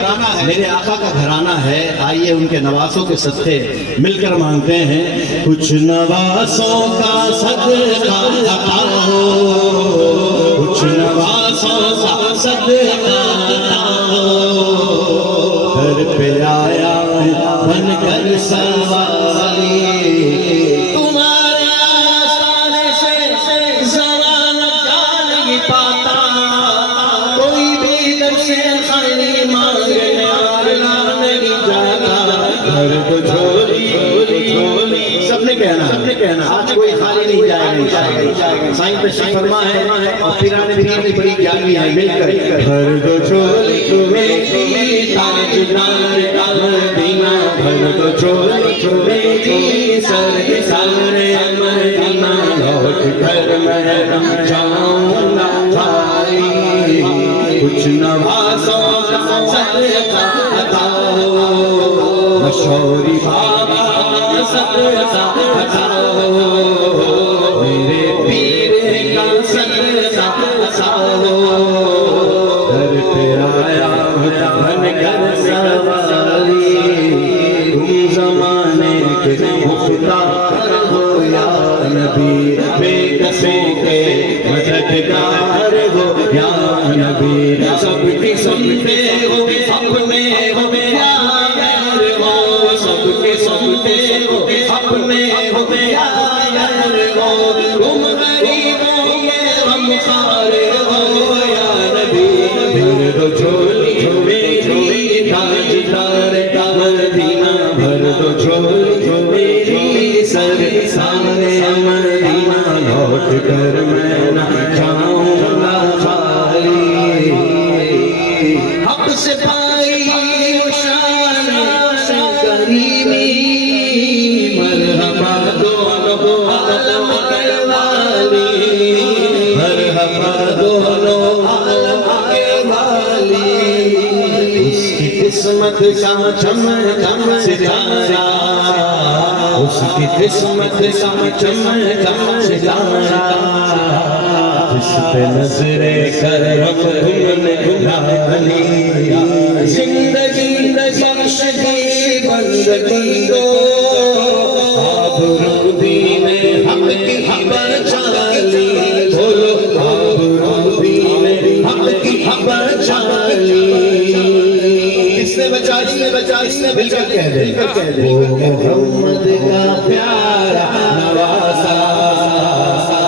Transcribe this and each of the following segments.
मेरे आका का घराना है, आइए उनके नवासों के सदक़े मिलकर मांगते हैं। कुछ नवासों का सदका अता हो, कुछ नवासों का सदका अता हो। घर पे आया बनकर सवारी, तुम्हारे आसाने से ज़माना जा नहीं पाता। कोई भी दर से खैरी मांगे नहीं जाता। घर को झोली सबने कहना आज कोई खाली नहीं जाएगा। साईं तशरीफ फरमा है और पिराने भी अपनी बड़ी जागी है मिलकर। घर को झोली मेरी ताजदार मदीना, घर को झोली मेरी सरदार मदीना। लौट कर मैं जाऊंगा भाई, कुछ नवासों का सदका अता हो। मशहूरी बाबा सदका अता हो, मेरे पीर का सदका अता हो। घर पे आया बनकर सवारी, तुम ज़माने के मुख्तार हो या नबी। बेकसों के मददगार हो या नबी। सबकी सुनते हो अपने हो यार हो, सबके सुनते हो अपने हो यार हो। तुम गरीबों के गमखार हो या नबी। भर दो झोली मेरी ताजदार मदीना, भर दो झोली मेरी सरसारे मदीना। लौट कर मैं ना जाऊंगा खाली, हक से पाई शान करीमी। मरहबा दोनों आलम के वाली, मरहबा दोनों आलम के वाली। उसकी किस्मत का चमचम सितारा, उसकी किस्मत का चमचम सितारा। जिस पे नजरे करम तुमने डाली, जिंदगी बख्शदी बंदगी दो। आबरूदी में हक की बचाली, बोलो आबरूदी में हक की बचाली। किसने बचा इसने बिल्कुल कह दे। वो मोहम्मद का प्यारा नवासा,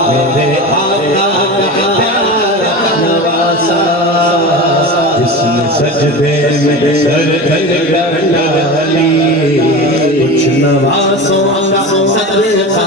मेरे आका का प्यारा नवासा। जिसने सजदे में सर डाली, कुछ नवासों का सदका